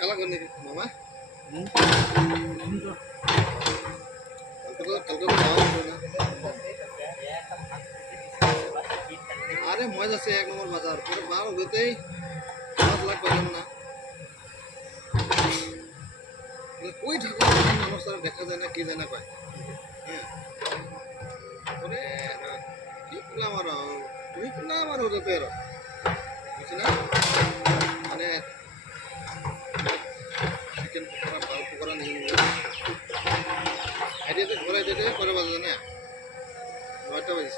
কালা করে নাকি মামা কালকে খাওয়া হতো না আরে মজা আছে 1 নম্বর বাজার পুরো ভালো হতেই 7 লাখ পাইলাম না কই ঠাকুর মানুষ তারা দেখা যায় না কি জানা পায় হ্যাঁ ওরে কি করলাম আর তুই করলাম আর হতো তো এরা বুঝছি না মানে চিকেন পকোড়া পাল পকোড়া নিয়ে আইডিয়াতে ঘোরাই দিতে করে বাজে না 9টা বাজে